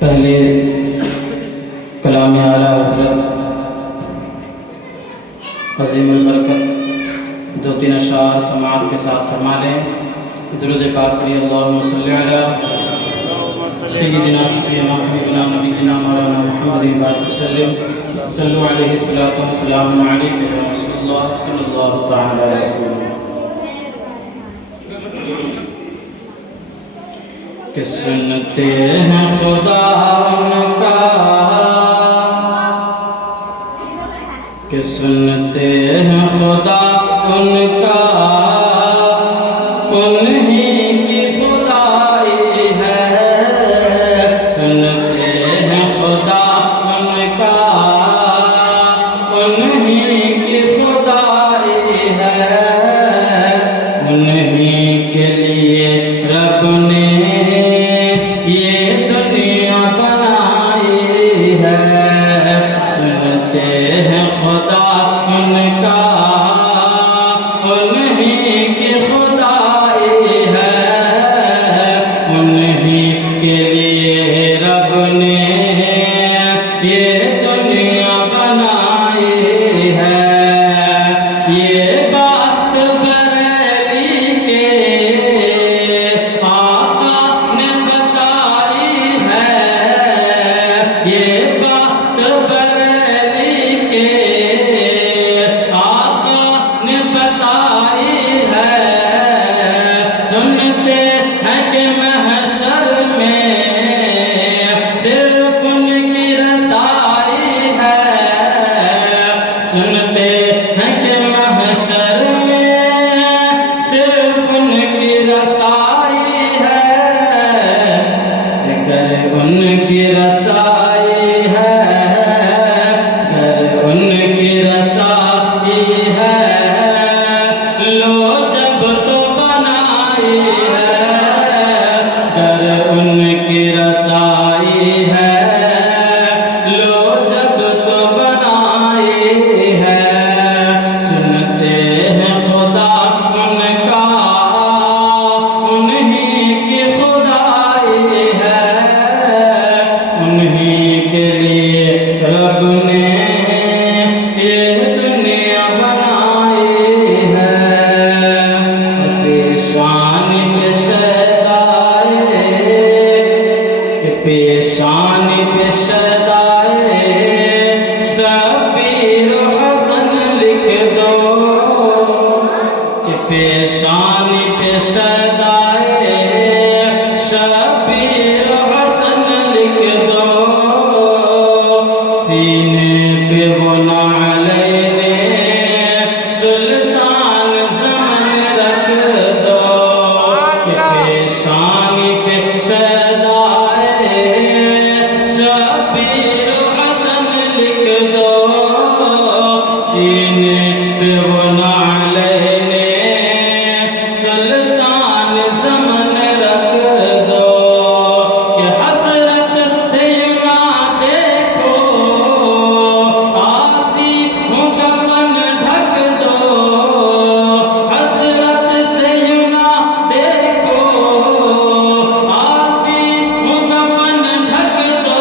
پہلے کلام اعلیٰ حضرت عظیم البرکت 2-3 اشعار سماعت کے ساتھ فرما لیں۔ درود پاک پڑھی اللہم صلی علی سیدنا شفیعنا حبیبنا نبینا مولانا محمد وسلم صلو علیہ الصلوۃ والسلام علیہ رسول اللہ صلی اللہ تعالی علیہ وسلم۔ کہ سنتے ہیں خدا ان کا، کہ سنتے ہیں خدا ان کا، انہی کی خدائی ہے۔ سنتے ہیں خدا ان کا، انہی کی خدائی ہے۔ انہی کے لیے رب نے یہ دنیا بنائی ہے۔ سنتے ہیں خدا ان کا، انہی کی خدائی ہے۔ انہی کے لیے رب نے یہ دنیا بنائی ہے۔ یہ بات بریلی کے آقا نے بتائی ہے۔ یہ بات بریلی کے آقا نے بتائی ہے۔ سنتے ہیں کہ محشر میں صرف ان کی رسائی ہے۔ سنتے ہیں کہ محشر میں صرف ان کی رسائی ہے۔ اگر ان کی رسائی ہے، اگر ان کی رسائی ہے، لو جب تو بنائی ہے۔ اگر ان کی رسائی ہے، لو جب تو بنائی ہے۔ سنتے ہیں خدا ان کا، انہی کی خدائی ہے۔ انہی کے لیے رب نے یہ دنیا بنائی ہے۔ پیشانی پہ شہدائے، کہ پیشانی پہ شہدائے شبیر و حسن لکھ دو، کہ پیشانی پہ شہدائے شبیر و حسن لکھ دو۔ سینے پہ وہ نعلین سلطان زمن رکھ دو، کہ پیشانی پہ شہدائے شبیر و حسن لکھ دو۔ سینے پہ وہ نعلین سلطان زمن رکھ دو، کہ حسرت سے نہ دیکھو آسی ہوں کفن ڈھک دو۔ حسرت سے نہ دیکھو آسی ہوں کفن ڈھک دو،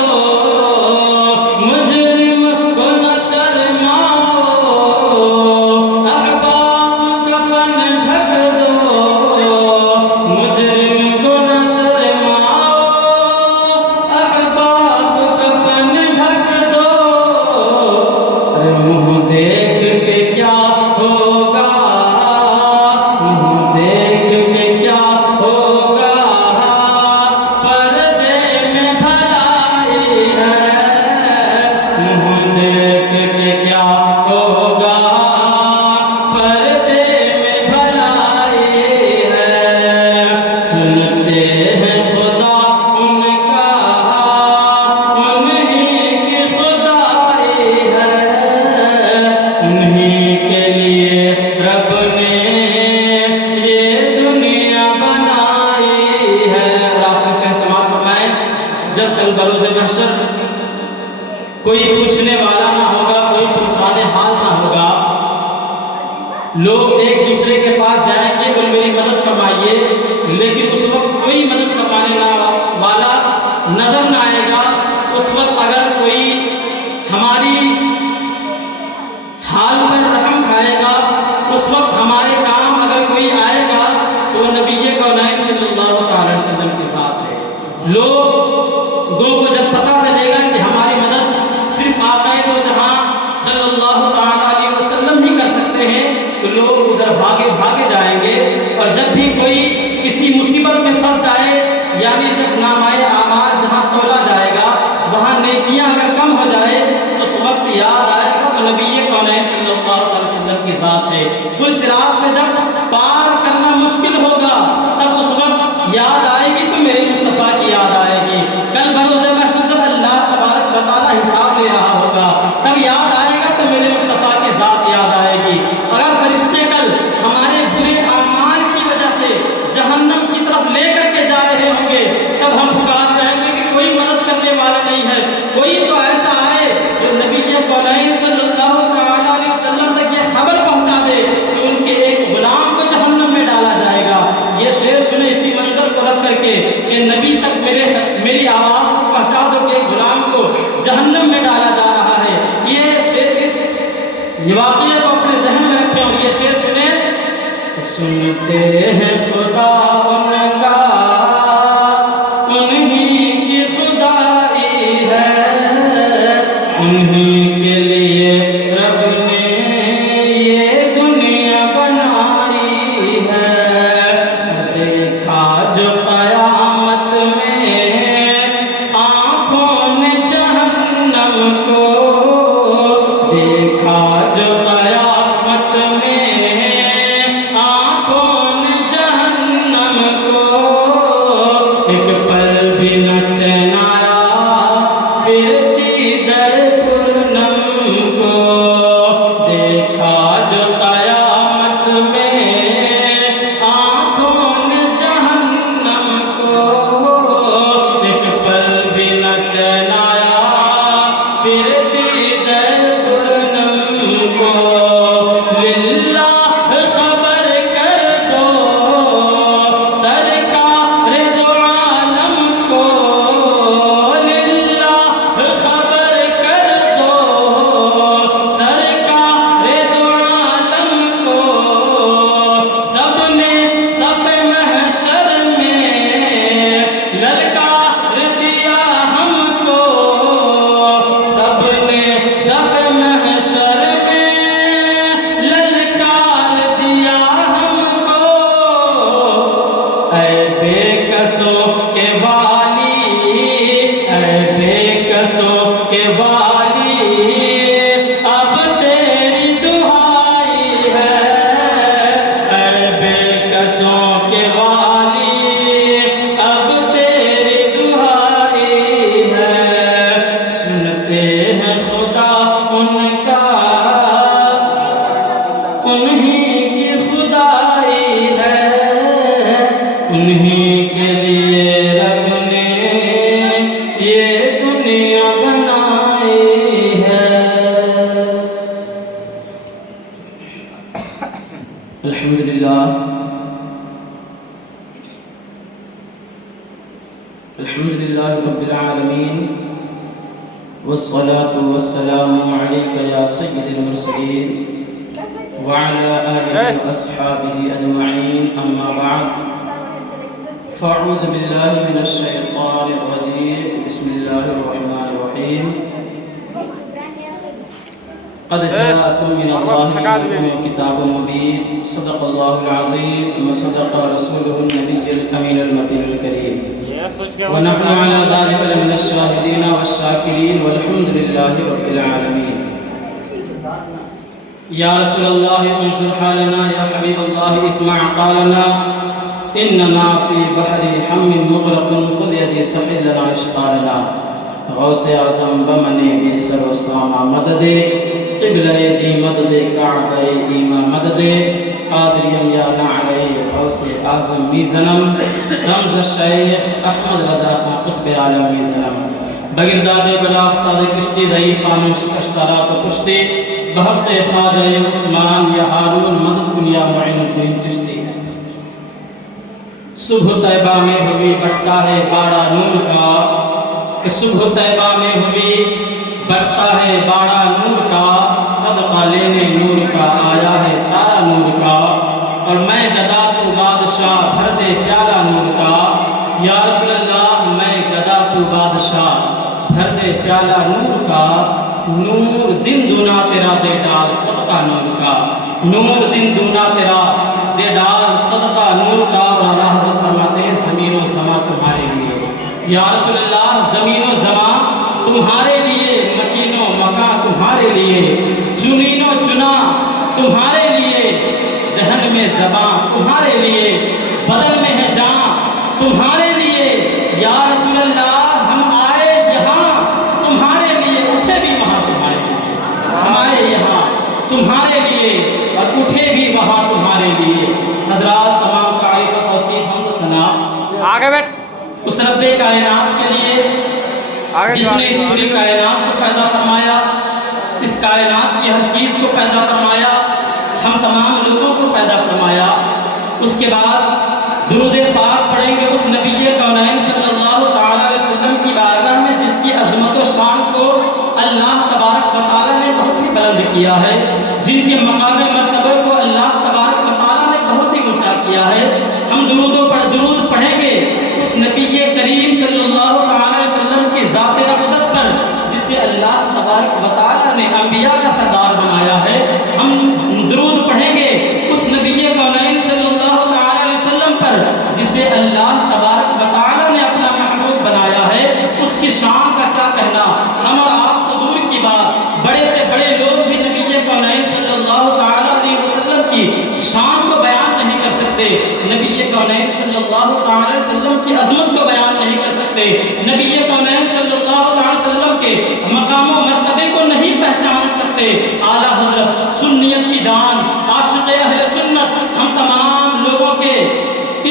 کوئی پوچھنے والا نہ ہوگا، کوئی پرسان حال نہ ہوگا، لوگ ایک دوسرے کے پاس جائیں گے کہ میری مدد فرمائیے، لیکن اس وقت کوئی مدد فرمانے والا نظر نہ آئے گا۔ اس وقت اگر کوئی ہماری حال پر رحم کھائے گا، اس وقت ہمارے کام اگر کوئی آئے گا تو وہ نبی کونین صلی اللہ علیہ وسلم کے ساتھ ہے۔ لوگوں کو جب پتہ چلے گا کہ ہماری مدد صرف آقا دو جہاں صلی اللہ علیہ وسلم ہی کر سکتے ہیں، تو لوگ ادھر بھاگے جائیں گے۔ اور جب بھی کوئی کسی مصیبت میں پھنس جائے، یعنی جب نامۂ اعمال جہاں تولا جائے گا وہاں نیکیاں اگر کم ہو جائے تو اس وقت یاد آئے گا تو نبی کونین صلی اللہ علیہ وسلم کی ذات ہے۔ پل صراط پہ جب پار کرنا مشکل ہوگا تب اس وقت یاد آئے گی تو میرے مصطفیٰ کی یاد آئے گی۔ کل بروز محشر جب اللہ تبارک و تعالیٰ حساب لے رہا ہوگا تب یاد آئے گا تو میرے مصطفیٰ کی ذات یاد آئے گی۔ اگر فرشتے کل ہمارے برے اعمال کی وجہ سے جہنم کی طرف لے کر کے جا رہے ہوں گے تب ہم پکار رہے ہیں کہ کوئی مدد کرنے والا نہیں ہے، کوئی تو ایسا آئے جو نبی کونین صلی اللہ علیہ وسلم تک یہ خبر پہنچا دے کہ ان کے ایک غلام کو جہنم میں ڈالا جائے گا۔ یہ شعر سنے اسی منظر کو رکھ کر کے کہ نبی تک میری آواز کو پہنچا دو کہ ایک غلام کو جہنم میں ڈالا جا رہا ہے۔ یہ شعر یہ واقعہ کو اپنے ذہن میں رکھیں اور یہ شعر سنیں۔ سنتے ہیں خدا ان کا انہی کی خدائی ہے، انہی کے لیے رب نے یہ دنیا بنائی ہے۔ دیکھا جو قیامت میں آنکھوں نے جہنم کو، دیکھا جو قیامت میں آنکھوں نے جہنم کو، ایک پل بھی نہ چین آیا پھرتی در پرنم کو۔ دیکھا جو قیامت میں آنکھوں نے جہنم کو، ایک پل بھی نہ چین آیا پھرتی در پرنم کو۔ للہ خبر کر دو سرکار دو عالم کو، للہ خبر کر دو سرکار دو عالم کو۔ سب نے صف محشر میں للکار دیا ہم کو، سب نے صف محشر میں للکار دیا ہم کو۔ اے بے کسوں کے والی، اے بے کسوں کے والی، اب تیری دہائی ہے۔ اے بے کسوں کے والی، اب تیری دہائی ہے۔ سنتے ہیں خدا ان کا انہی کی خدائی ہے، انہی کے لیے رب نے یہ دنیا بنائی ہے۔ الحمدللہ الحمدللہ رب العالمین، والصلاة والسلام عليك يا سيد المرسلين وعلى آله وأصحابه أجمعين، أما بعد فأعوذ بالله من الشيطان الرجيم، بسم الله الرحمن الرحيم۔ قد جاءكم من الله نور وكتاب مبين، صدق الله العظيم وصدق رسوله النبي الأمين المكين الكريم، ونحن على ذلك لمن الشاهدين والشاكرين والحمد لله رب العالمين۔ یا رسول اللہ انظر حالنا، یا حبیب اللہ اسمع قالنا، اننا فی بحر حم مغرق خذ یدی سحل لنا اشقالنا۔ غوث اعظم بمن بی سر و سامہ مدد، قبلہ دی مدد، کعبہ ایمان مدد، قادریم یا نعلی غوث اعظم میزنم، رمز الشیخ احمد رضا خان قطب عالم میزنم۔ بگرداد بلا افتاد کشتی ضعیف آنوش اشترات و پشتی بحق خواجہ عثمان یا ہارون مدد کن یا معین الدین چشتی. صبح طیبہ میں ہوئی بٹتا ہے باڑا نور کا کہ صبح طیبہ میں ہوئی بٹتا ہے باڑا نور کا صدقہ لینے نور کا آیا ہے تارا نور کا اور میں گدا تو بادشاہ بھر دے پیالہ نور کا. یا رسول اللہ میں گدا تو بادشاہ بھر دے پیالہ نور کا نور دن دونا تیرا دے ڈال صدقہ نور کا نور دن دونا تیرا دے ڈال صدقہ نور کا. اور اللہ حضرت فرماتے ہیں زمین و زماں تمہارے لیے. یا رسول اللہ زمین و زماں تمہارے لیے مکین و مکان تمہارے لیے چنین و چنا تمہارے لیے دہن میں زباں تمہارے لیے بدن میں ہے جاں تمہارے لیے. یا رسول اللہ ہم آئے یہاں تمہارے لیے اٹھے بھی وہاں تمہارے لیے ہم آئے یہاں تمہارے لیے اور اٹھے بھی وہاں تمہارے لیے. حضرات تمام تعریف و توصیف حمد و ثنا آگے بیٹھ اس رب کائنات کے لیے جس نے اس پوری کائنات کو پیدا فرمایا اس کائنات کی ہر چیز کو پیدا فرمایا ہم تمام لوگوں کو پیدا فرمایا. اس کے بعد درود پاک پڑھیں گے اس نبی کونین صلی اللہ تعالیٰ علیہ وسلم کی بارگاہ میں جس کی عظمت و شان کو اللہ تبارک و تعالیٰ نے بہت ہی بلند کیا ہے جن کے مقام مرتبہ کو اللہ تبارک و تعالیٰ نے بہت ہی اونچا کیا ہے. ہم درود پڑھیں گے اس نبی کریم صلی اللہ تعالیٰ علیہ وسلم کی ذات اقدس پر جسے اللہ تبارک و تعالیٰ نے انبیاء کا سردار بنایا ہے. ہم درود پڑھیں گے اس نبی کونین صلی اللہ تعالیٰ علیہ وسلم پر جسے اللہ تبارک و تعالیٰ نے اپنا محبوب بنایا ہے. اس کی شان کا کیا کہنا ہم اور آپ تو دور کی بات بڑے سے بڑے لوگ بھی نبی کونین صلی اللہ تعالیٰ علیہ وسلم کی شان کو بیان نہیں کر سکتے. نبی کونین صلی اللہ تعالیٰ علیہ وسلم کی عظمت کو بیان نہیں کر سکتے. نبی کونین صلی اللہ تعالیٰ علیہ وسلم کے مقام و مرتبے کو نہیں پہچان سکتے. اعلیٰ حضرت سنیت کی جان عاشق اہل سنت ہم تمام لوگوں کے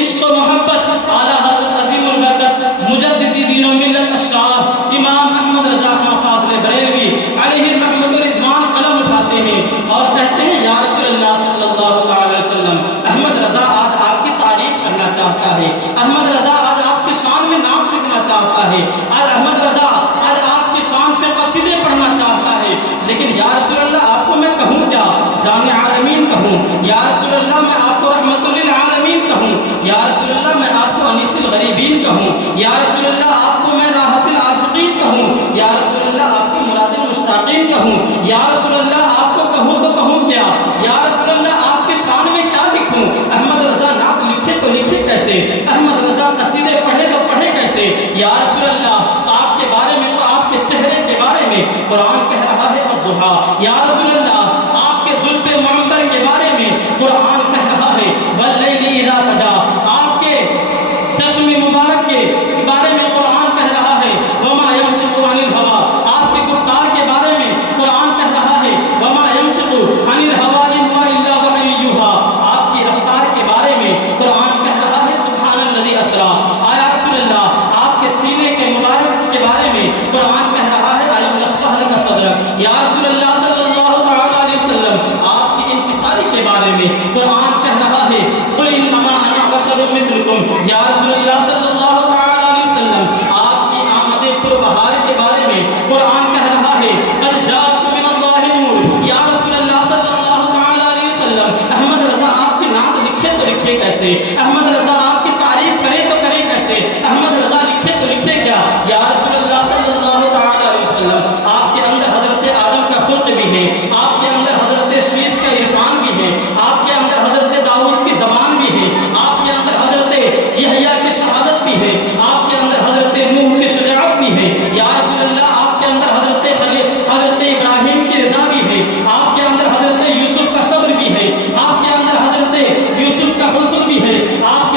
عشق و محبت اعلیٰ حضرت عظیم البرکت مجدد دین و ملت الشاہ امام احمد رضا خان فاضل بریلوی علیہ الرحمت و رضوان قلم اٹھاتے ہیں اور کہتے ہیں یا رسول اللہ صلی اللہ تعالیٰ علیہ وسلم احمد رضا آج آپ کی تعریف کرنا چاہتا ہے. احمد رضا آج آپ کی شان میں نعت لکھنا چاہتا ہے. آج احمد رضا آج آپ کی شان پہ قصیدے پڑھنا چاہتا ہے. لیکن یا رسول اللہ آپ کو میں کہوں کیا جامع عالمین کہوں. یا رسول اللہ میں آپ کو رحمت للعالمین کہوں. یا رسول اللہ میں آپ کو انیس الغریبین کہوں. یا رسول اللہ آپ کو میں راحت العاشقین کہوں. یا رسول اللہ آپ کو مراد المشتاقین کہوں. یا رسول اللہ آپ کو کہوں تو کہوں کیا. یا رسول اللہ آپ کی شان میں کیا لکھوں. احمد رضا نعت لکھے تو لکھے کیسے. احمد رضا قصیدے پڑھے تو پڑھے کیسے. یا رسول اللہ آپ کے بارے میں آپ کے چہرے کے بارے میں قرآن کہہ رہا ہے والضحیٰ. یا رسول اللہ آپ کے زلف معمر کے بارے میں قرآن کہہ رہا ہے واللیل اذا سجا. آپ کے چشم مبارک کے بارے میں قرآن کہہ رہا ہے وما ينطق عن الهوى. آپ کے گفتار کے بارے میں قرآن کہہ رہا ہے وما ينطق عن الهوى ان هو الا وحی یوحی. آپ کی رفتار کے بارے میں قرآن کہہ رہا ہے سبحان الذی اسری. آیا رسول اللہ آپ کے سینے کے مبارک کے بارے میں قرآن کہہ رہا ہے الم نشرح لک صدرک. یا رسول اللہ صلی اللہ تعالیٰ علیہ وسلم آپ کی انکساری کے بارے میں قرآن کہہ رہا ہے قل انما انا بشر مثلکم. یا رسول اللہ صلی اللہ تعالیٰ علیہ وسلم آپ کی آمد پربہار کے بارے میں قرآن کہہ رہا ہے قد جاءکم من اللہ نور. یا رسول اللہ صلی اللہ تعالیٰ علیہ وسلم احمد رضا آپ کی نعت لکھے تو لکھے کیسے. احمد رضا آپ کی تعریف کرے تو کرے کیسے. احمد رضا لکھے تو لکھے کیا. یا رسول اللہ صلی اللہ تعالیٰ علیہ وسلم آپ کے اندر حضرت آدم کا خلق بھی ہے. آپ کے اندر حضرت شیش کا عرفان بھی ہے. آپ کے اندر حضرت داؤد کی زبان بھی ہے. آپ کے اندر حضرت یحییٰ کی شہادت بھی ہے. آپ کے اندر حضرت نوح کی شجاعت بھی ہے. یا رسول اللہ آپ کے اندر حضرت ابراہیم کی رضا بھی ہے. آپ کے اندر حضرت یوسف کا صبر بھی ہے. آپ کے اندر حضرت یوسف کا حسن بھی ہے. آپ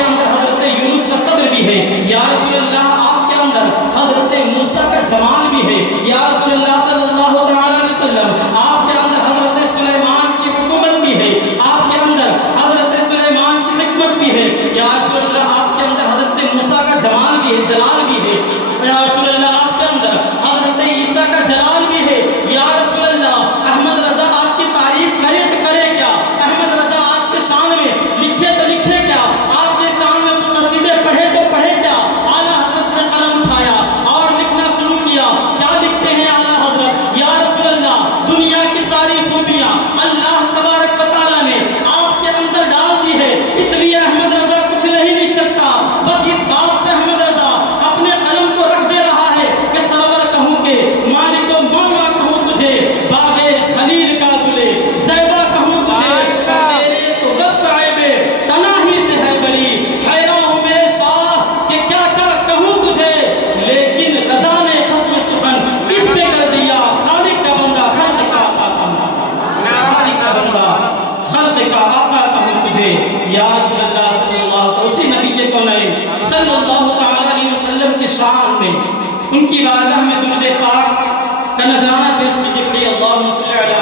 کا نذرانہ پیش کیجیے پڑھیے اللہم صلی علی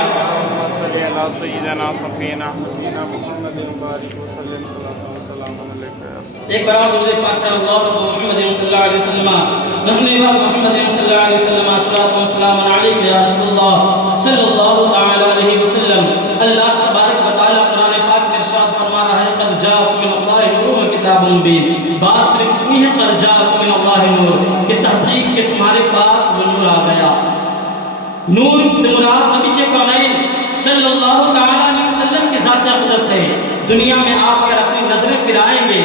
صلی اللہ سیدنا صفینا محمد بارک وسلم صلاۃ و سلام علیک۔ ایک بار درود پاک پڑھیں اللہم محمد صلی اللہ علیہ وسلم نحن و محمد صلی اللہ علیہ وسلم صلاۃ و سلام علیک یا رسول اللہ صلی اللہ تعالی علیہ وسلم۔ اللہ تبارک و تعالی قرآن پاک میں ارشاد فرما رہا ہے قد جاءکم من اللہ نور و کتاب مبین۔ بات صرف اتنی ہے قد جاءکم من اللہ نور، کہ تحقیق کہ تمہارے پاس وہ نور آ گیا۔ نور سے مراد نبی کونین صلی اللہ تعالی علیہ وسلم کی ذات اقدس ہے۔ دنیا میں آپ اگر اپنی نظریں پھرائیں گے،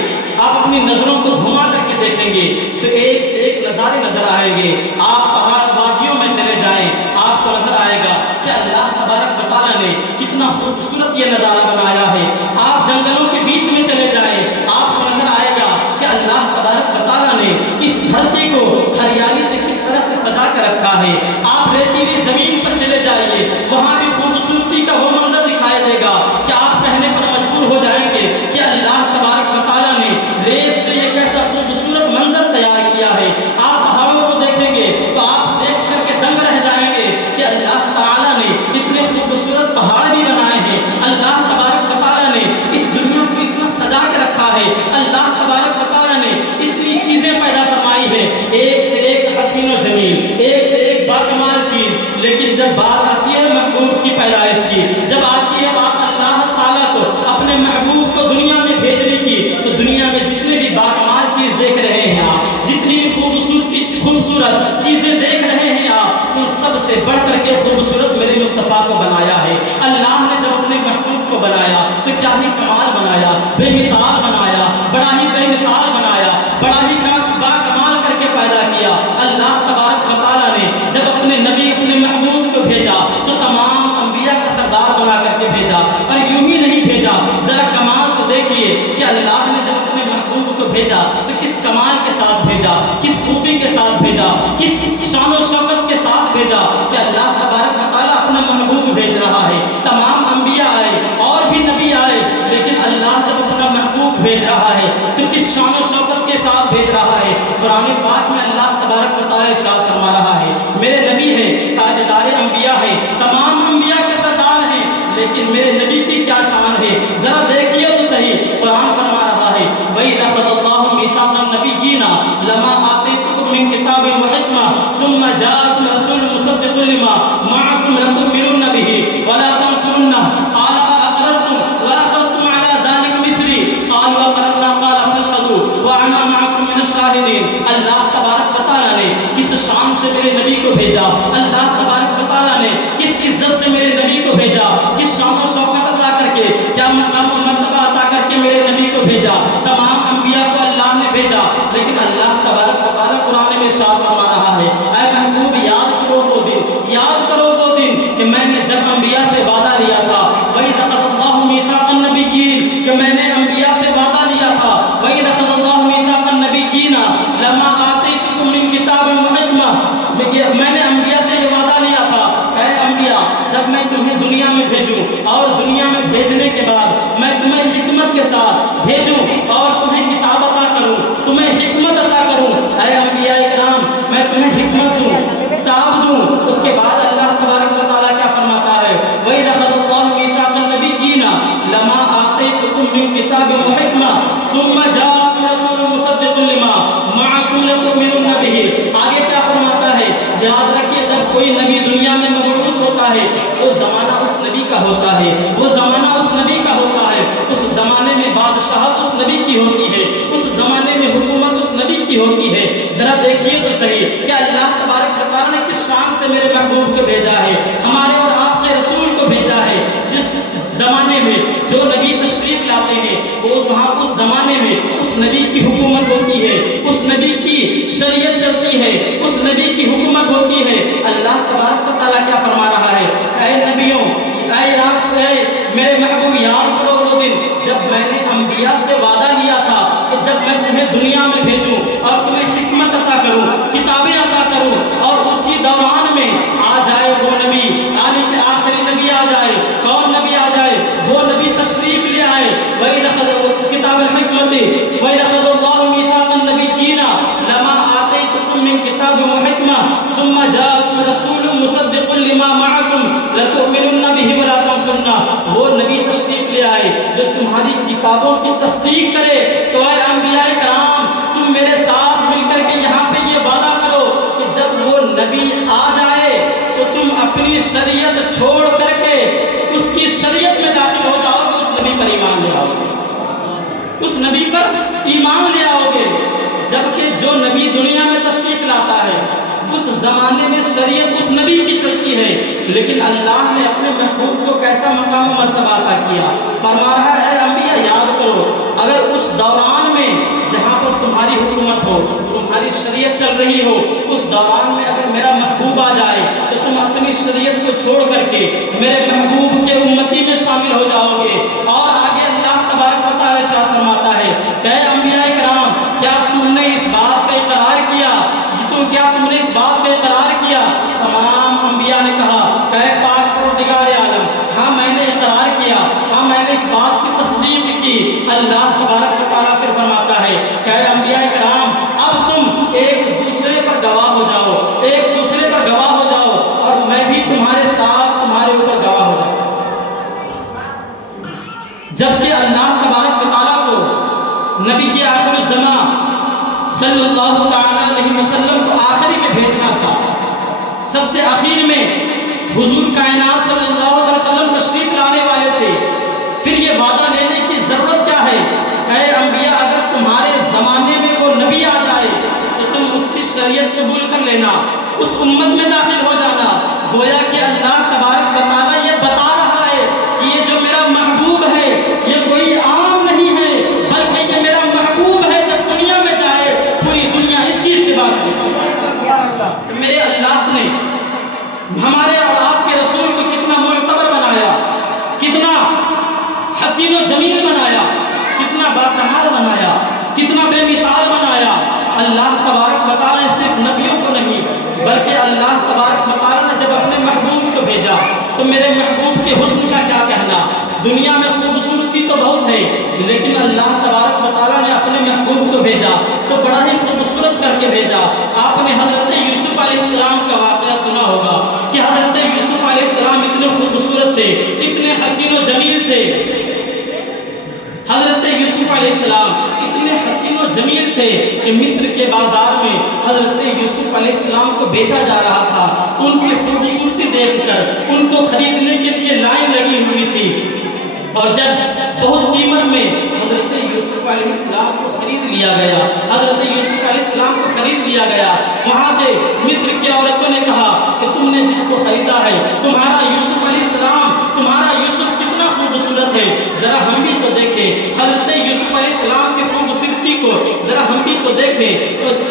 آپ اپنی نظروں کو گھما کر کے دیکھیں گے تو ایک سے ایک نظارے نظر آئیں گے۔ آپ پہاڑ وادیوں میں چلے جائیں، آپ کو نظر آئے گا کہ اللہ تبارک و تعالیٰ نے کتنا خوبصورت یہ نظارہ بنایا ہے۔ آپ جنگلوں کے بیچ میں چلے جائیں، آپ کو نظر آئے گا کہ اللہ تبارک و تعالیٰ نے اس دھرتی کو ہریالی سے کس طرح سے سجا کر رکھا ہے۔ آپ ریتیلی زمین پر چلے جائیے، وہاں بھی خوبصورتی کا وہ منظر دکھائی دے گا کہ آپ کہنے پر مجبور ہو جائیں گے کہ اللہ تبارک و تعالیٰ نے ریت سے یہ کیسا خوبصورت منظر تیار کیا ہے۔ آپ پہاڑوں کو دیکھیں گے تو آپ دیکھ کر کے دنگ رہ جائیں گے کہ اللہ تعالیٰ نے اتنے خوبصورت پہاڑ بھی بنائے ہیں۔ اللہ تبارک و تعالیٰ نے اس دنیا کو اتنا سجا کے رکھا ہے۔ اللہ تبارک و تعالیٰ نے اتنی چیزیں پیدا فرمائی ہے، ایک سے ایک حسین و جمیل، ایک سے ایک باکمال چیز۔ لیکن جب بات آتی ہے محبوب کی پیدائش کی، جب آتی ہے بات اللہ تعالیٰ کو اپنے محبوب کو دنیا میں بھیجنے کی، تو دنیا میں جتنے بھی باکمال چیز دیکھ رہے ہیں آپ، جتنی بھی خوبصورت چیزیں دیکھ رہے ہیں آپ، ان سب سے بڑھ کر کے خوبصورت میرے مصطفیٰ کو بنایا ہے۔ اللہ نے جب اپنے محبوب کو بنایا تو کیا ہی کمال بنایا، بے مثال بنایا، بڑا ہی بے مثال بنایا، بڑا ہی باکمال کر کے پیدا کیا۔ اللہ تبارک و تعالیٰ نے جب اپنے نبی اپنے محبوب کو بھیجا تو تمام انبیاء کا سردار بنا کر کے بھیجا، اور یوں ہی نہیں بھیجا، ذرا کمال تو دیکھیے کہ اللہ نے جب اپنے محبوب کو بھیجا تو کس کمال کے ساتھ بھیجا، کس خوبی کے ساتھ بھیجا، کس شان و شوکت کے ساتھ بھیجا کہ اللہ تبارک و تعالیٰ اپنا محبوب بھیج رہا ہے۔ تمام انبیاء آئے اور بھی نبی آئے، لیکن اللہ جب اپنا محبوب بھیج رہا ہے تو کس شان و شوکت کے ساتھ بھیج رہا ہے۔ قرآن پاک میں اللہ تبارک و تعالیٰ ارشاد فرما رہا ہے میرے نبی ہے، تاجدار انبیاء ہے، تمام انبیاء کے سردار ہیں، لیکن میرے نبی کی کیا شان ہے ذرا دیکھیے تو صحیح۔ قرآن فرما رہا ہے وَإِذْ أَخَذَ اللَّهُ مِيثَاقَ النَّبِيِّينَ لَمَا آتَيْتُكُم مِّن كِتَابٍ وَحِكْمَةٍ ثُمَّ جَاءَكُمْ رَسُولٌ مُّصَدِّقٌ لِّمَا مَعَكُمْ لَتُؤْمِنُنَّ بِهِ وَلَا تَنصُرُنَّهُ قَالَ أَأَقْرَرْتُمْ وَأَخَذْتُمْ عَلَىٰ ذَلِكَ مِصْرِي قَالُوا أَقْرَرْنَا قَالَ فَاشْهَدُوا وَأَنَا مَعَكُم مِّنَ الشَّاهِدِينَ۔ اللہ تبارک و تعالیٰ نے کس شان سے میرے نبی کو بھیجا، اللہ تبارک و تعالیٰ نے کس عزت سے میرے نبی کو بھیجا، کس شان و شوکت عطا کر کے، کیا مقام و مرتبہ عطا کر کے میرے نبی کو بھیجا۔ تمام انبیاء کو اللہ نے بھیجا، لیکن اللہ تبارک و تعالیٰ قرآن میں ارشاد فرما رہا ہے اے محبوب یاد کرو وہ دن، یاد کرو وہ دن کہ میں نے جب انبیاء سے وعدہ لیا تھا، وَإِذْ أَخَذَ اللَّهُ مِيثَاقَ النَّبِيِّينَ، کہ میں نے انبیاء سے وعدہ لیا تھا، وَإِذْ أَخَذَ اللَّهُ مِيثَاقَ النَّبِيِّينَ لَمَا آتَيْتُكُم مِّن كِتَابٍ وَحِكْمَةٍ، میں نے انبیاء سے یہ وعدہ لیا تھا اے انبیاء جب میں تمہیں دنیا میں بھیجوں اور دنیا میں بھیجنے کے بعد میں تمہیں حکمت کے ساتھ بھیجوں اور تمہیں کتاب عطا کروں، تمہیں حکمت عطا کروں، اے انبیاء اکرام میں تمہیں حکمت دوں، کتاب دوں۔ اس کے بعد اللہ تبارک و تعالیٰ کیا فرماتا ہے وَإِذْ أَخَذَ اللَّهُ مِيثَاقَ النَّبِيِّينَ لَمَا آتَيْتُكُم مِّن كِتَابٍ وَحِكْمَةٍ ثُمَّ جَاءَكُمْ رَسُولٌ مُّصَدِّقٌ لِّمَا مَعَكُمْ لَتُؤْمِنُنَّ بِهِ۔ آگے کیا فرماتا ہے یاد رکھیے جب کوئی نبی دنیا میں مبعوث ہوتا ہے وہ زمانہ اس نبی کا ہوتا ہے، وہ زمانہ اس نبی کا ہوتا ہے، اس زمانے میں بادشاہت اس نبی کی ہوتی ہے، اس زمانے میں حکومت اس نبی کی ہوتی ہے۔ ذرا دیکھیے تو صحیح کہ اللہ تبارک و تعالیٰ نے کس شان سے میرے محبوب کو بھیجا ہے، ہمارے اور آپ کے رسول کو بھیجا ہے۔ جس زمانے میں جو نبی تشریف لاتے ہیں وہاں اس زمانے میں اس نبی کی حکومت ہوتی ہے، اس نبی کی شریعت چلتی ہے، اس نبی کی حکومت ہوتی ہے۔ اللہ تبارک و تعالیٰ کیا فرما رہا ہے اے نبیوں، اے میرے محبوب یاد کرو وہ دن جب میں نے انبیاء سے وعدہ لیا تھا کہ جب میں تمہیں دنیا میں بھیجوں اور تمہیں حکمت عطا کروں، کتابیں عطا کروں، اپنی شریعت چھوڑ کر کے اس کی شریعت میں داخل ہو جاؤ گے، اس نبی پر ایمان لے آؤ گے، اس نبی پر ایمان لے آؤ گے۔ جبکہ جو نبی دنیا میں تشریف لاتا ہے اس زمانے میں شریعت اس نبی کی چلتی ہے، لیکن اللہ نے اپنے محبوب کو کیسا مقام و مرتبہ عطا کیا۔ فرما رہا ہے اے انبیاء یاد کرو، اگر اس دوران میں جہاں پر تمہاری حکومت ہو، تمہاری شریعت چل رہی ہو، اس دوران میں اگر میرا محبوب آ جائے تو تم اپنی شریعت کو چھوڑ کر کے میرے محبوب کے امتی میں شامل ہو جاؤ گے۔ اور آگے اللہ تبارک و تعالی ارشاد فرماتا ہے کہ اے انبیاء کرام، کیا تم نے اس بات کا اقرار کیا، کیا تم نے اس بات کا اقرار کیا؟ تمام انبیاء نے کہا کہ اے پاک پروردگار عالم، ہاں میں نے اقرار کیا، ہاں میں نے اس بات کی تصدیق کی۔ اللہ تبارک و تعالیٰ پھر فرماتا ہے کہ اے انبیاء کرام، اب تم ایک دوسرے پر گواہ ہو جاؤ، ایک دوسرے پر گواہ ہو جاؤ، اور میں بھی تمہارے ساتھ تمہارے اوپر گواہ ہو جاؤں۔ جبکہ اللہ تبارک و تعالیٰ کو نبی کے آخر الزمان صلی اللہ تعالیٰ علیہ وسلم کو آخری میں بھیجنا تھا، سب سے آخر میں حضور کائنات صلی اللہ علیہ وسلم تشریف لانے والے تھے۔ پھر یہ وعدہ لینے کی ضرورت کیا ہے کہ اے انبیاء، اگر تمہارے زمانے میں کوئی نبی آ جائے تو تم اس کی شریعت قبول کر لینا، اس امت میں داخل ہو جانا۔ گویا کہ اللہ تبارک و تعالیٰ یہ بتا رہا ہے کہ یہ جو میرا محبوب ہے یہ کوئی عام نہیں ہے، بلکہ یہ میرا محبوب ہے، جب دنیا میں جائے پوری دنیا اس کی اتباع کرے۔ میرے اللہ نے ہمارے اور آپ کے رسول کو کتنا معتبر بنایا، کتنا حسین و جمیل بنایا، کتنا باکمال بنایا، کتنا بے مثال بنایا۔ اللہ تبارک و تعالیٰ نے صرف نبیوں کو نہیں بلکہ اللہ تبارک و تعالیٰ نے جب اپنے محبوب کو بھیجا تو میرے محبوب کے حسن کا کیا کہنا۔ دنیا میں خوبصورتی تو بہت ہے، لیکن اللہ تبارک و تعالیٰ نے اپنے محبوب کو بھیجا تو بڑا ہی خوبصورت کر کے بھیجا۔ آپ نے حضرت یوسف علیہ السلام کا واقعہ سنا ہوگا کہ حضرت یوسف علیہ السلام اتنے خوبصورت تھے، اتنے حسین و جمیل تھے۔ حضرت یوسف علیہ السلام اتنے حسین و جمیل تھے کہ مصر کے بازار میں حضرت یوسف علیہ السلام کو بیچا جا رہا تھا۔ ان کی خوبصورتی دیکھ کر ان کو خریدنے کے لیے لائن لگی ہوئی تھی، اور جب بہت قیمت میں حضرت یوسف علیہ السلام کو خرید لیا گیا، حضرت یوسف علیہ السلام کو خرید لیا گیا، وہاں کے مصر کی عورتوں نے کہا کہ تم نے جس کو خریدا ہے تمہارا یوسف علیہ السلام، تمہارا یوسف کتنا خوبصورت ہے، ذرا ہم بھی تو دیکھیں۔ حضرت یوسف علیہ السلام کی خوبصورتی کو ذرا ہم بھی تو دیکھیں۔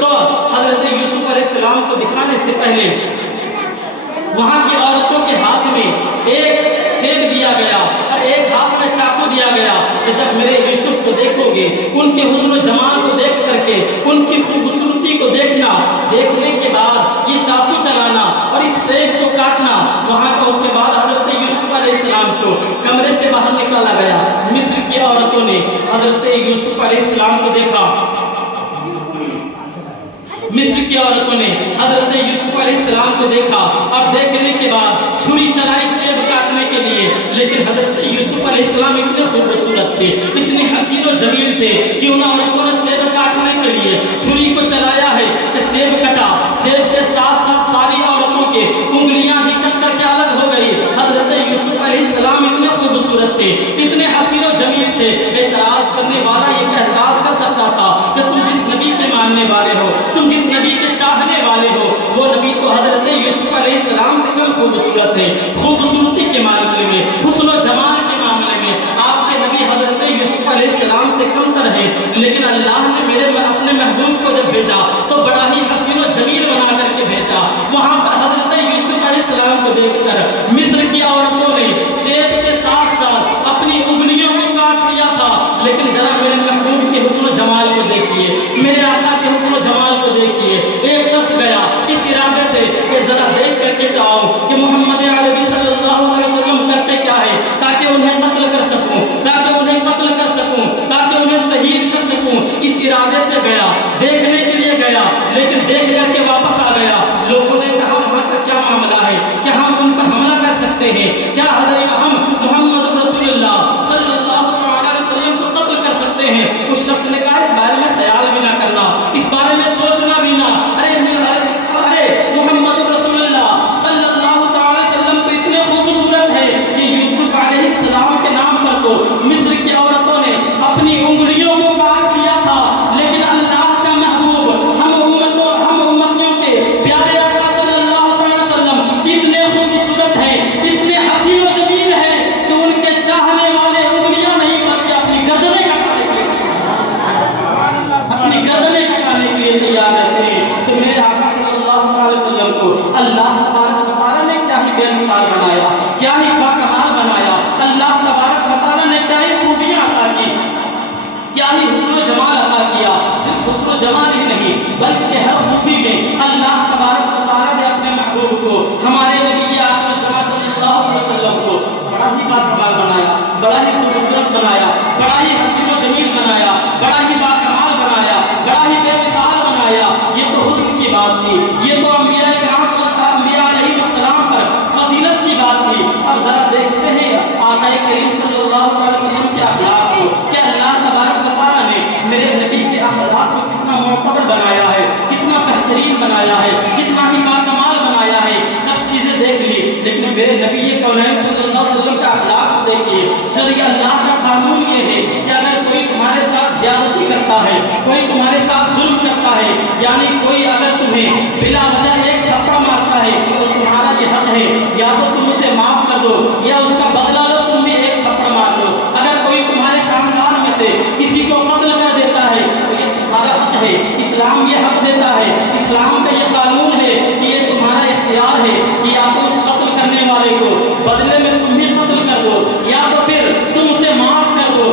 تو حضرت یوسف علیہ السلام کو دکھانے سے پہلے وہاں کی عورتوں کے ہاتھ میں ایک سیب دیا گیا اور ایک ہاتھ میں چاقو دیا گیا کہ جب میرے یوسف کو دیکھو گے، ان کے حسن و جمال کو دیکھ کر کے ان کی خوبصورتی کو دیکھنا، دیکھنے کے بعد یہ چاقو چلانا اور اس سیب کو کاٹنا۔ وہاں کا اس کے بعد حضرت یوسف علیہ السلام کو کمرے سے باہر نکالا گیا۔ مصر کی عورتوں نے حضرت یوسف علیہ السلام کو دیکھا، مصر کی عورتوں نے حضرت یوسف علیہ السلام کو دیکھا اور دیکھنے کے بعد چھری چلائی سیب کاٹنے کے لیے، لیکن حضرت یوسف علیہ السلام اتنے خوبصورت تھے، اتنے حسین و جمیل تھے کہ ان عورتوں نے سیب کاٹنے کے لیے چھری کو چلایا ہے کہ سیب کٹا، سیب کے ساتھ ساتھ ساری عورتوں کے انگلیاں بھی کٹ کر کے الگ ہو گئی۔ حضرت یوسف علیہ السلام اتنے خوبصورت تھے، اتنے حسین و جمیل تھے، اعتراض کرنے والا یہ اعتراض کر سکتا تھا کہ تم جس نبی کے ماننے والے ہو، تم جس نبی کے چاہنے والے ہو، وہ نبی تو حضرت یوسف علیہ السلام سے کم خوبصورت ہے۔ خوبصورتی کے معاملے میں، حسن و جمال کے معاملے میں آپ کے نبی حضرت یوسف علیہ السلام سے کم تر ہے، لیکن اللہ نے میرے اپنے محبوب کو جب بھیجا تو بڑا ہی حسین و جمیل بنا کر کے بھیجا۔ وہاں پر حضرت یوسف علیہ السلام کو دیکھ کر مصر کی عورتوں نے سیب کے ساتھ ساتھ اپنی انگلیوں کو کاٹ لیا تھا، لیکن ذرا میرے محبوب کے حسن و جمال کو دیکھیے، میرے آقا کے حسن و جمال کو دیکھیے۔ ایک شخص گیا اس ارادے سے کہ ذرا دیکھ کر کے جاؤ کہ محمد عربی صلی اللہ علیہ وسلم کرتے کیا ہے، تاکہ انہیں قتل کر سکوں، تاکہ انہیں قتل کر سکوں، تاکہ انہیں شہید کر سکوں۔ اس ارادے سے گیا، دیکھنے کے لیے گیا، لیکن دیکھ کر کے واپس آ گیا۔ لوگوں نے کہا وہاں کا کیا معاملہ ہے، کیا ہم ان پر حملہ کر سکتے ہیں، کیا حضرت ہم محمد رسول اللہ صلی اللہ علیہ وسلم کو قتل کر سکتے ہیں؟ اس شخص نے کہا اس بارے میں خیال بھی نہ کرنا، اس بارے میں سوچنا بھی نہ۔ ارے محمد رسول اللہ صلی اللہ علیہ کیا ہی باکمال بنایا، اللہ تبارک و تعالیٰ نے کیا ہی خوبیاں عطا کی، کیا ہی حسن و جمال عطا کیا۔ صرف حسن و جمال ہی نہیں بلکہ ہر خوبی میں اللہ تبارک و تعالیٰ نے اپنے محبوب کو، ہمارے نبی آخر الزمان صلی اللہ علیہ وسلم کو بڑا ہی باکمال بنایا، بڑا ہی خوبصورت بنایا، بڑا ہی حسین و جمیل بنایا، بڑا ہی باکمال بنایا، بڑا ہی بے مثال بنایا۔ یہ تو حسن کی بات تھی، یہ تو انبیاء کرام انبیاء علیہ السلام پر فضیلت کی بات تھی۔ اب ذرا دیکھتے ہیں آقا کریم صلی اللہ علیہ وسلم کے اخلاق کو کہ اللہ تبارک و تعالیٰ نے میرے نبی کے اخلاق کو کتنا معتبر بنایا ہے، کتنا بہترین بنایا ہے، کتنا ہی باکمال بنایا ہے۔ سب چیزیں دیکھ لی، لیکن میرے نبی کونین صلی اللہ علیہ وسلم کا اخلاق دیکھیے۔ شریع اللہ کا قانون یہ ہے کہ اگر کوئی تمہارے ساتھ زیادتی کرتا ہے، کوئی تمہارے ساتھ ظلم کرتا ہے، یعنی کوئی اگر تمہیں بلا وجہ ایک تھپڑ مارتا ہے تو تمہارا یہ حق ہے یا تو تم اسے معاف کر دو یا اس کا بدلہ لو، تم بھی ایک تھپڑ مار لو۔ اگر کوئی تمہارے خاندان میں سے کسی کو قتل کر دیتا ہے تو یہ تمہارا حق ہے، اسلام یہ حق دیتا ہے، اسلام کا یہ قانون ہے کہ یہ تمہارا اختیار ہے کہ یا تو اس قتل کرنے والے کو بدلے میں تم بھی قتل کر دو یا تو پھر تم اسے معاف کر دو۔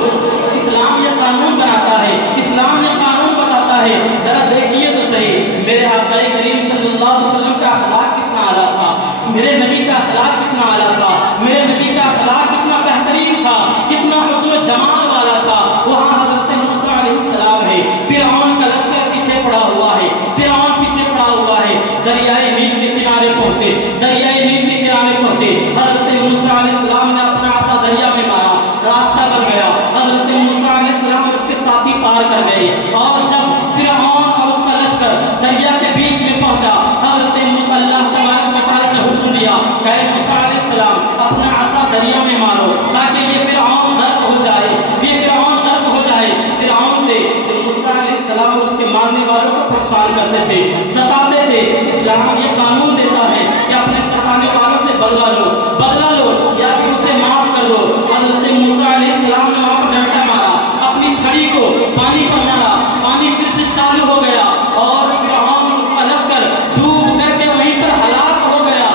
اسلام یہ قانون بناتا ہے، اسلام یہ قانون بتاتا ہے۔ ذرا دیکھیے تو صحیح میرے آقا کریم صلی اللہ علیہ وسلم کا اخلاق کتنا اعلیٰ تھا، میرے نبی کا اخلاق کتنا اعلیٰ تھا، میرے نبی کا اخلاق کتنا بہترین تھا، کتنا حسن و جمال والا تھا۔ وہاں حضرت موسیٰ علیہ السلام ہے، فرعون کا لشکر پیچھے پڑا ہوا ہے، فرعون پیچھے پڑا ہوا ہے، دریائے نیل کے کنارے پہنچے، دریائے نیل کے کنارے پہنچے، حضرت موسیٰ علیہ السلام نے اپنا عصا دریا میں مارا، راستہ بن گیا، حضرت موسیٰ علیہ السلام اور اس کے ساتھی پار کر گئے، اور جب فرعون اور اس کا لشکر دریا کے بیچ میں پہنچا، حضرت موسیٰ اللہ تبارک و تعالیٰ نے حکم دیا کہ اے موسیٰ علیہ السلام اپنا عصا دریا میں مارو تاکہ یہ فرعون غرق ہو جائے، یہ فرعون غرق ہو جائے۔ فرعون تھے جو موسیٰ علیہ السلام اور اس کے ماننے والوں کو پریشان کرتے تھے، ستاتے تھے۔ اسلام یہ قانون دیتا ہے کہ اپنے ستانے والوں سے بدلہ لو، بدلہ لو یا پھر اسے معاف کر دو۔ حضرت موسیٰ علیہ السلام نے وہاں پر ڈنڈا مارا، اپنی چھڑی کو پانی پر مارا، پانی پھر سے چالو ہو گیا اور فرعون اور اس کا لشکر ڈوب کر کے وہیں پر ہلاک ہو گیا۔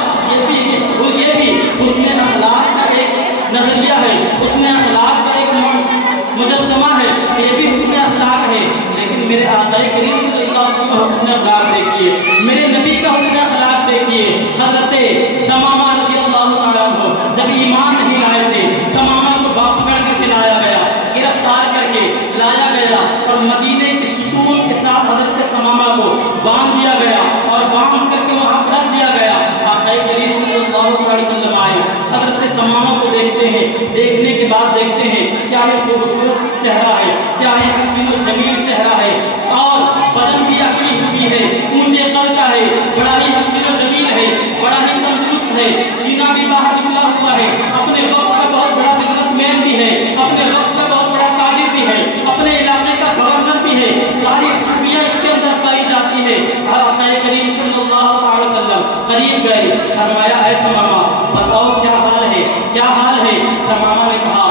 یہ بھی اس میں اخلاق کا ایک نظریہ ہے، اس میں اخلاق کا ایک مجسمہ ہے، یہ بھی حسن اخلاق ہے۔ لیکن میرے آقا کریم صلی اللہ علیہ وسلم کا حسن اخلاق دیکھیے، میرے نبی کا حسن اخلاق دیکھیے۔ حضرت ثمامہ رضی اللہ تعالیٰ عنہ جب ایمان نہیں لائے تھے، ثمامہ کو پکڑ کر کے لایا گیا، گرفتار کر کے لایا گیا اور مدینے کے ستون کے ساتھ حضرت ثمامہ کو باندھ دیا گیا اور باندھ کر کے وہاں پر رکھ دیا گیا۔ آقا کریم صلی اللہ علیہ وسلم آئے، حضرت ثمامہ کو دیکھتے ہیں، دیکھنے کے بعد دیکھتے ہیں کیا یہ خوبصورت چہرہ ہے، کیا یہ حسین و جمیل چہرہ ہے، اور بدن بھی اکڑی ہوئی ہے، اونچے قد کا ہے، بڑا ہی حسین و جمیل ہے، بڑا ہی تندرست ہے، سینہ بھی باہر نکلا ہوا ہے، اپنے وقت کا بہت بڑا بزنس مین بھی ہے، اپنے وقت کا بہت بڑا تاجر بھی ہے، اپنے علاقے کا گورنر بھی ہے، ساری خوبیاں اس کے اندر پائی جاتی ہے۔ اور آقا کریم صلی اللہ علیہ وسلم قریب گئے، فرمایا اے ثمامہ بتاؤ کیا حال ہے، کیا حال ہے؟ ثمامہ نے کہا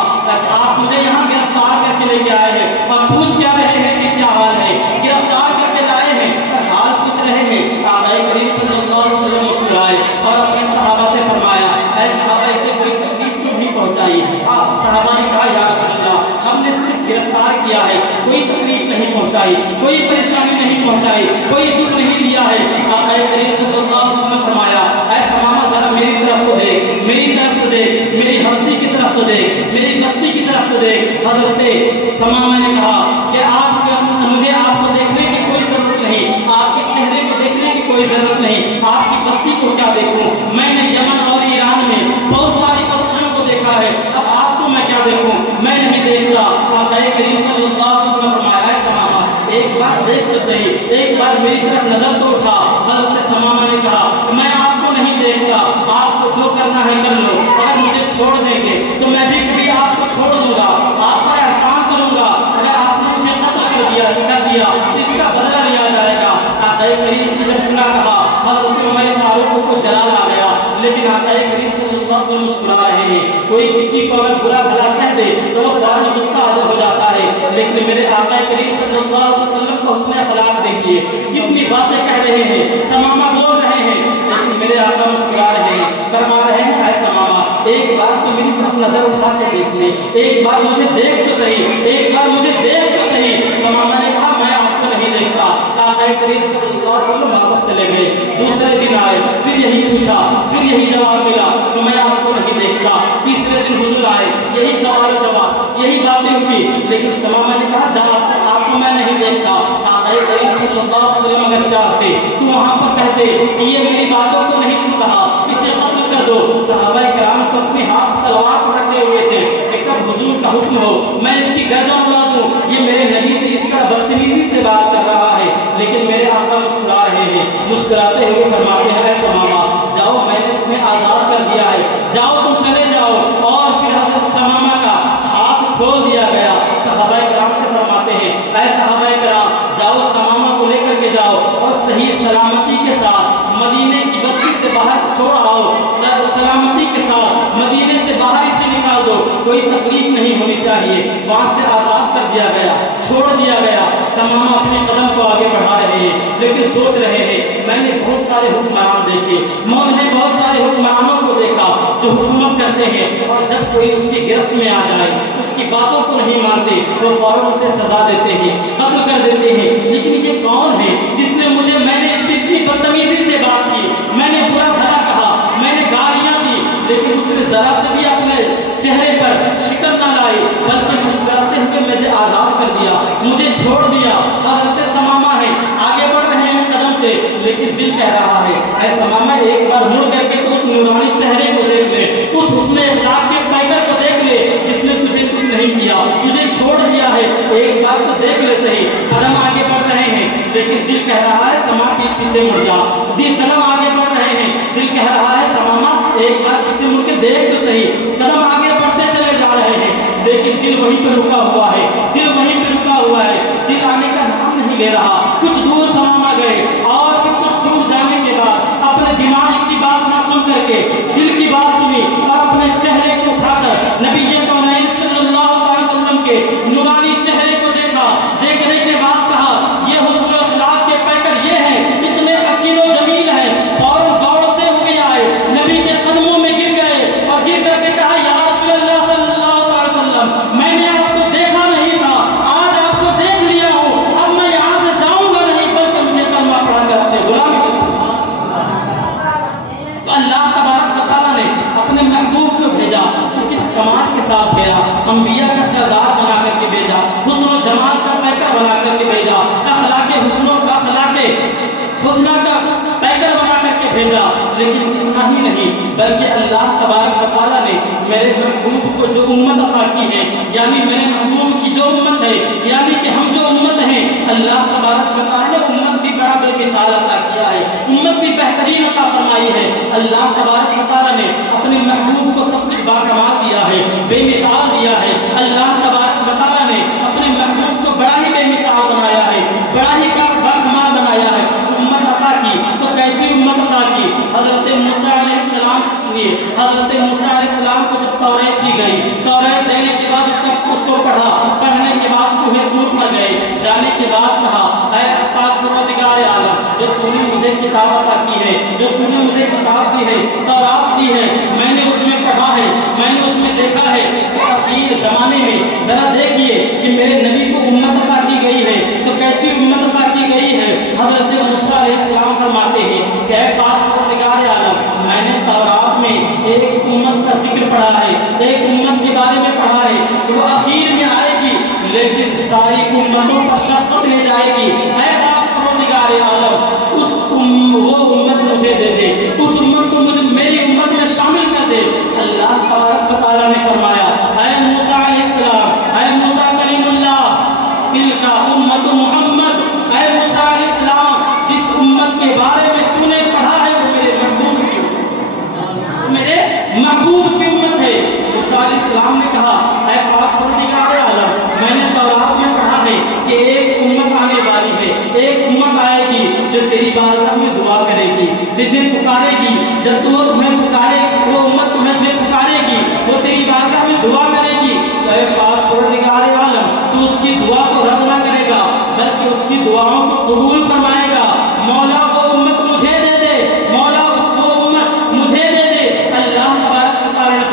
آپ مجھے یہاں گرفتار کر کے لے کے آئے ہیں اور پوچھ کیا رہے ہیں کہ کیا حال ہے؟ گرفتار کر کے لائے ہیں اور حال پوچھ رہے ہیں۔ آقا کریم صلی اللہ علیہ وسلم مسکرائے اور اپنے صحابہ سے فرمایا اے صحابہ اسے کوئی تکلیف تو نہیں پہنچائی؟ صحابہ نے کہا یا رسول اللہ ہم نے صرف گرفتار کیا ہے، کوئی تکلیف نہیں پہنچائی، کوئی پریشانی نہیں پہنچائی، کوئی دکھ نہیں لیا ہے۔ آقا کریم صلی اللہ علیہ وسلم نے فرمایا اے ثمامہ ذرا میری طرف تو دیکھ، میری طرف تو دیکھ، میری ہستی کی طرف تو دیکھ، میری بستی کی طرف تو دیکھ۔ حضرت ثمامہ نے کہا کہ مجھے آپ کو دیکھنے کی کوئی ضرورت نہیں، آپ کے چہرے کو دیکھنے کی کوئی ضرورت نہیں، آپ کی بستی کو کیا دیکھوں؟ میں نے یمن اور ایران میں بہت ساری بستیوں کو دیکھا ہے، اب آپ کو میں کیا دیکھوں؟ میں نہیں دیکھتا۔ آقا کریم صلی اللہ علیہ وسلم نے فرمایا اے ثمامہ ایک بار دیکھ تو صحیح، ایک بار میری طرف نظر تو اٹھا۔ حضرت ثمامہ نے کہا میں آپ کو نہیں دیکھتا، آپ کو جو کرنا ہے کر لو، اگر مجھے چھوڑ دیں گے تو میں بھی کبھی آپ کو چھوڑ دوں گا، آپ پر احسان کروں گا، اگر آپ نے مجھے قتل کر دیا تو اس کا بدلہ لیا جائے گا۔ آقا کریم سے جب اتنا کہا حضرت عمر فاروق کو جلال آ گیا، لیکن آقا کریم صلی اللہ علیہ وسلم مسکرا رہے ہیں۔ کوئی کسی کو اگر برا بھلا کہہ دے تو وہ فوراً غصہ حاضر ہو جاتا ہے، لیکن میرے آقا کریم صلی اللہ علیہ وسلم کا حسن اخلاق دیکھیے، کتنی باتیں کہہ رہے ہیں، ثمامہ بول رہے ہیں، لیکن میرے آقا مسکرا رہے ہیں، فرما رہے ہیں اے ثمامہ ایک بار تو میری طرف نظر اٹھا کے دیکھ لے، ایک بار مجھے دیکھ تو صحیح، ایک بار مجھے دیکھ تو صحیح۔ ثمامہ نے کہا میں آپ کو نہیں دیکھتا۔ آقا کریم صلی اللہ علیہ وسلم واپس چلے گئے، دوسرے دن آئے، پھر یہی پوچھا، پھر یہی جواب ملا کہ میں آپ کو نہیں دیکھتا۔ تیسرے دن حضور آئے، یہی سوال و جواب، یہی باتیں ہوئی، لیکن ثمامہ نے کہا جب آپ کو میں نہیں دیکھتا، آقا کریم صلی اللہ علیہ وسلم اگر چاہتے تو وہاں پر کہتے کہ یہ میری باتوں کو نہیں سن رہا، اسے قتل کر دو۔ صحابہ کرام تو اپنے ہاتھ تلوار پر رکھے ہوئے تھے کہ کب حضور کا حکم ہو میں اس کی گردن اڑا دوں، یہ میرے نبی سے اس طرح بدتمیزی سے بات کر رہا ہے۔ لیکن میرے آقا مسکرا رہے ہیں، مسکراتے ہوئے فرماتے ہیں اے ثمامہ جاؤ میں نے تمہیں آزاد کر دیا ہے، جاؤ تم چلے جاؤ۔ اور پھر حضرت ثمامہ کا ہاتھ کھول دیا گیا۔ صحابہ کرام سے فرماتے ہیں اے صحابہ کرام جاؤ ثمامہ کو لے کر کے جاؤ اور صحیح سلامتی کے ساتھ مدینے کی بستی سے باہر چھوڑ آؤ، سلامتی کے ساتھ مدینے سے باہر اسے نکال دو، کوئی تکلیف نہیں ہونی چاہیے۔ وہاں سے آزاد کر دیا گیا، چھوڑ دیا گیا۔ ثمامہ اپنے قدم کو آگے بڑھا رہے ہیں لیکن سوچ رہے ہیں میں نے بہت سارے حکمران دیکھے، میں نے بہت سارے حکمرانوں کو دیکھا جو حکومت کرتے ہیں اور جب کوئی اس کی گرفت میں آ جائے اس کی باتوں کو نہیں مانتے وہ فوراً اسے سزا دیتے ہیں، قتل کر دیتے ہیں۔ لیکن یہ کون ہے جس نے مجھے، میں نے اس سے اتنی بدتمیزی سے بات کی، میں نے برا بھلا کہا، میں نے گالیاں دی، لیکن اس نے ذرا سے بھی اپنے چہرے پر شکر نہ لائی بلکہ مسکراتے ہوئے مجھے آزاد کر دیا، مجھے چھوڑ دیا۔ حضرت ثمامہ ہے آگے بڑھ رہے ہیں قدم سے، لیکن دل کہہ رہا ہے اے ثمامہ ایک بار مڑ کر کے تو اس نورانی چہرے کو دیکھ لے، اس حسن اخلاق کے پیکر کو دیکھ لے جس نے تجھے کچھ نہیں کیا، تجھے چھوڑ دیا ہے، ایک بار تو دیکھ لے صحیح۔ قدم آگے بڑھ رہے ہیں لیکن دل کہہ رہا ہے ثمامہ پیچھے مڑ جا، قدم آگے بڑھ رہے ہیں دل کہہ رہا ہے ثمامہ ایک بار پیچھے مڑ کے دیکھ تو صحیح۔ قدم آگے بڑھتے چلے جا رہے ہیں لیکن دل وہیں پہ رکا ہوا ہے، دل وہیں پہ رکا ہوا ہے، دل آنے کا نام نہیں لے رہا۔ کچھ دور ثمامہ گئے اور پھر کچھ دور جانے کے بعد اپنے دماغ کی بات نہ سن کر کے دل کی بات سنی اور اپنے چہرے کو اٹھا کر نبی کونین صلی اللہ علیہ وسلم کے نورانی چہرے کو دیکھا، دیکھنے کے بعد کہا یہ حسن و اخلاق کے پیکر یہ ہیں، اتنے حسین و جمیل ہیں۔ فوراً دوڑتے ہوئے آئے، نبی کے قدموں میں گر گئے اور گر کر کے کہا یا رسول اللہ صلی اللہ علیہ وسلم میں نے آپ کو دیکھا نہیں تھا، آج آپ کو دیکھ لیا ہوں، اب میں یہاں سے جاؤں گا نہیں بلکہ مجھے کلمہ پڑھا کر اپنے غلام۔ تو اللہ تبارک و تعالیٰ نے اپنے محبوب کو بھیجا تو کس کمال کے ساتھ بھیجا، انبیاء کا سردار بنا کر کے بھیجا، حسن و جمال کا پیکر بنا کر کے بھیجا، اخلاق حسنہ کا پیکر بنا کر کے بھیجا۔ لیکن اتنا ہی نہیں بلکہ اللہ تبارک و تعالیٰ نے میرے محبوب کو جو امت عطا کی ہے، یعنی میرے محبوب کی جو امت ہے، یعنی کہ ہم جو امت ہیں، اللہ تبارک و تعالیٰ نے امت بھی بڑا بے مثال عطا کیا ہے، امت بھی بہترین عطا فرمائی ہے۔ اللہ تبارک و تعالیٰ نے اپنے محبوب کو سب کچھ باکمال دیا ہے، بے مثال دیا ہے۔ اللہ تبارک و تعالیٰ نے اپنے محبوب کو بڑا ہی بے مثال بنایا ہے، بڑا ہی باکمال بنایا ہے۔ امت عطا کی تو کیسی امت عطا کی؟ حضرت موسیٰ علیہ السلام سے سنیے، حضرت موسیٰ علیہ السلام کو جب توریت دی گئی، توریت دینے کے بعد اس کو پڑھا، پڑھنے کے بعد کوہ طور پر گئے، جانے کے بعد کہا اے پاک پروردگار عالم جو تو نے مجھے کتاب عطا کی ہے، جو تو نے مجھے کتاب دی ہے، تورات دی ہے، میں نے اس میں پڑھا ہے، میں نے اس میں دیکھا ہے کہ اخیر زمانے میں ذرا دیکھیے کہ میرے نبی کو امت عطا کی گئی ہے تو کیسی امت عطا کی گئی ہے۔ حضرت موسیٰ علیہ السلام فرماتے ہیں کہ اے پاک پروردگار عالم میں نے تورات میں ایک امت کا ذکر پڑھا ہے، ایک امت کے بارے میں پڑھا ہے کہ وہ اخیر میں آئے گی لیکن ساری امتوں پر شفقت لے جائے گی۔ اے پاک پروردگار عالم وہ امت مجھے دے دے، اس امت کو مجھے میری امت میں شامل کر دے۔ اللہ تبارک و تعالیٰ نے فرمایا اے موسیٰ علیہ السلام، اے موسیٰ کلیم اللہ تلک امت محمد، اے موسیٰ علیہ السلام جس امت کے بارے میں تو نے پڑھا ہے وہ میرے محبوب کی امت ہے۔ موسیٰ علیہ السلام نے کہا اے پاک پروردگار عالم میں نے تورات میں پڑھا ہے کہ ایک امت آنے والی ہے، ایک امت آئے گی جو تیری بارگاہ میں دعا کرے گی، تجھے پکارے گی، جب تو تمہیں پکارے وہ امت تمہیں جو پکارے گی وہ تیری بارگاہ میں دعا کرے گی۔ اے پاک پروردگار عالم تو اس کی دعا کو رد نہ کرے گا بلکہ اس کی دعاؤں کو قبول فرمائے گا۔ مولا وہ امت مجھے دے دے، مولا وہ امت مجھے دے دے۔ اللہ تبارک و تعالیٰ نے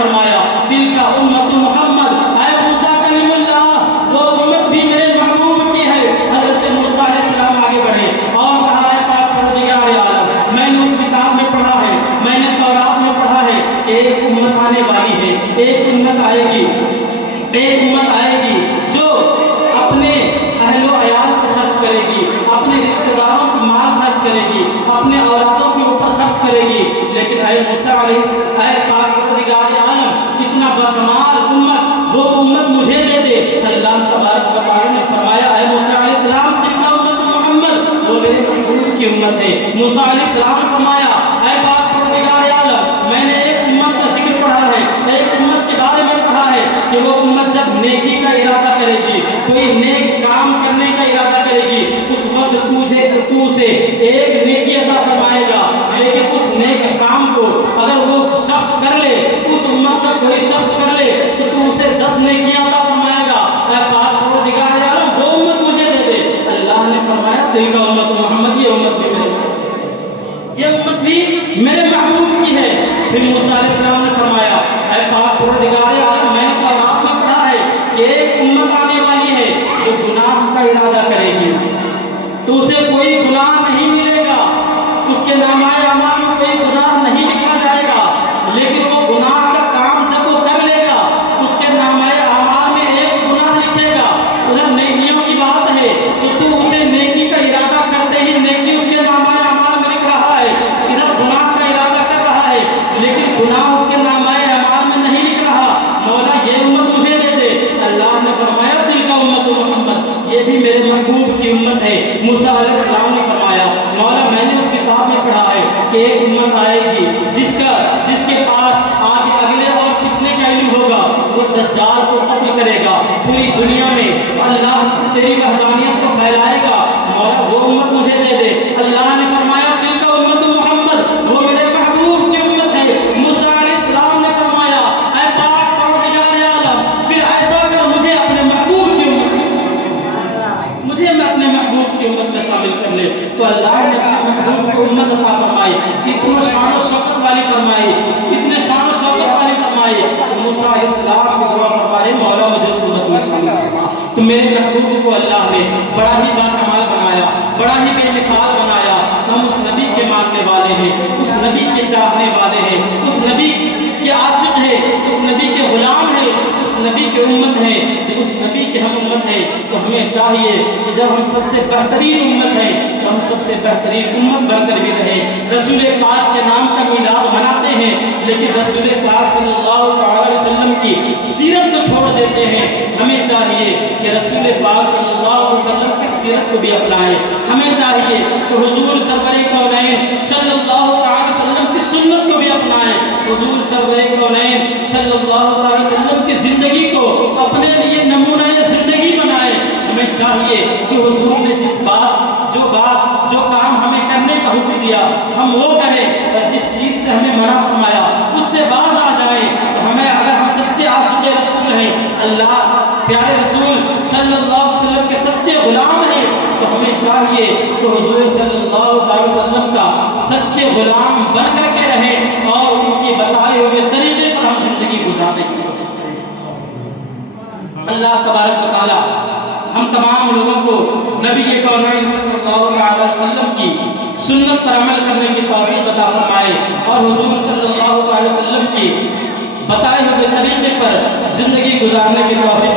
ایک امت آنے والی ہے، ایک امت آئے گی، ایک امت آئے گی جو اپنے اہل و عیال کو خرچ کرے گی، اپنے رشتہ داروں کو مال خرچ کرے گی، اپنے اولادوں کے اوپر خرچ کرے گی، لیکن اے موسیٰ علیہ السلام، اے پاک پروردگار عالم، اتنا بکمال امت، وہ امت مجھے دے دے۔ اللہ تبارک و تعالی نے فرمایا اے موسیٰ علیہ السلام، تلک امت محمد، وہ میرے محبوب کی امت ہے۔ موسیٰ علیہ السلام نے فرمایا اے پاک پروردگار عالم، میں نے ایک امت کا ذکر پڑھا ہے، ایک امت کے بارے میں پڑھا ہے کہ وہ امت جب نیکی کا ارادہ کرے گی، کوئی نیک کام کرنے کا ارادہ کرے گی، اس وقت تو اسے ایک نیکی عطا فرمائے گا، لیکن اس نیک کام کو اگر وہ شخص کر لے، اس امت کا کوئی شخص کر لے، تو اسے 10 نیکیاں عطا فرمائے گا۔ اے پاک پروردگار عالم، وہ امت مجھے دے دے۔ اللہ نے فرمایا تلک امت محمد، یہ امت بھی میرے محبوب کی ہے۔ پھر موسیٰ علیہ السلام نے فرمایا اے پاک پروردگار عالم، میں نے تورات میں پڑھا ہے کہ ایک امت آنے والی ہے جو گناہ کا ارادہ کرے گی تو اسے کوئی گناہ نہیں ملے گا، اس کے نامہ اعمال میں کوئی گناہ نہیں لکھا جائے گا، لیکن وہ گناہ کا کام جب وہ کر لے گا، اس کے نامہ اعمال میں ایک گناہ لکھے گا۔ ادھر نیکیوں کی بات ہے تو اسے نیکی کا ارادہ کرتے ہی نیکی اس کے نامہ اعمال میں لکھ رہا ہے، ادھر گناہ کا ارادہ کر رہا ہے لیکن گناہ اس کے نامہ اعمال میں نہیں لکھ رہا۔ مولا یہ امت مجھے دے دے۔ اللہ نے فرمایا تلک امت محمد، یہ بھی میرے محبوب کی امت ہے۔ موسیٰ علیہ السلام نے فرمایا مولا میں نے اس کتاب میں پڑھا ہے کہ ایک امت آئے گی جس کے پاس آگے اگلے اور پچھلے کا علم ہوگا، وہ دجال کو قتل کرے گا، پوری دنیا میں اللہ تیری وحدانیت کو پھیلائے گا۔ مولا وہ امت مجھے دے دے۔ اللہ نے فرمایا تلک امت محمد، وہ میرے محبوب کی امت ہے۔ موسیٰ علیہ السلام نے فرمایا اے پاک پروردگار عالم، پھر ایسا کر مجھے اپنے محبوب کی امت کی امت میں شامل کر لے۔ تو اللہ نے اپنے محبوب کو امت عطا فرمائی، اتنا شان و شوکت والی فرمائی، اتنے شان و شوکت والی فرمائی۔ موسیٰ علیہ السلام کو دعا فرمائے مولا مجھے اس امت میں شامل فرما۔ تو میرے محبوب کو اللہ نے بڑا ہی باکمال بنایا، بڑا ہی بے مثال بنایا۔ ہم اس نبی کے ماننے والے ہیں، اس نبی کے چاہنے والے ہیں، اس نبی کے عاشق ہیں، اس نبی کے غلام ہیں، اس نبی کے امت ہیں۔ جب اس نبی کے ہم امت ہیں تو ہمیں چاہیے کہ جب ہم سب سے بہترین امت ہیں تو ہم سب سے بہترین امت بن کر بھی رہے۔ رسول پاک کے نام کا میلاد مناتے ہیں لیکن رسول پاک صلی اللہ علیہ وسلم کی سیرت کو چھوڑ دیتے ہیں۔ ہمیں چاہیے کہ رسول پاک صلی اللہ علیہ وسلم کی سیرت کو بھی اپنائیں۔ ہمیں چاہیے کہ حضور سرور کونین صلی اللہ علیہ وسلم کی سنت کو بھی اپنائیں۔ حضور سرور کونین صلی اللہ علیہ وسلم کی زندگی کو اپنے لیے نمونہ زندگی بنائیں۔ ہمیں چاہیے کہ حضور نے جو کام ہمیں کرنے کا حکم دیا ہم وہ کریں، اور جس چیز سے ہمیں منع فرمایا اس سے باز آ جائیں۔ تو ہمیں اگر ہم سچے عاشق رسول ہیں، اللہ پیارے رسول صلی اللہ علیہ وسلم کے سچے غلام ہیں، تو ہمیں چاہیے کہ حضور صلی اللہ علیہ وسلم کا سچے غلام بن کر کے رہیں اور ان کی بتائے ہوئے طریقے پر ہم زندگی گزارنے کی کوشش کریں۔ اللہ تبارک و تعالی ہم تمام لوگوں کو نبی کونین صلی اللہ علیہ وسلم کی سنت پر عمل کرنے کی توفیق عطا فرمائے اور حضور صلی اللہ علیہ وسلم کی بتائے ہوئے طریقے پر زندگی گزارنے کی توفیق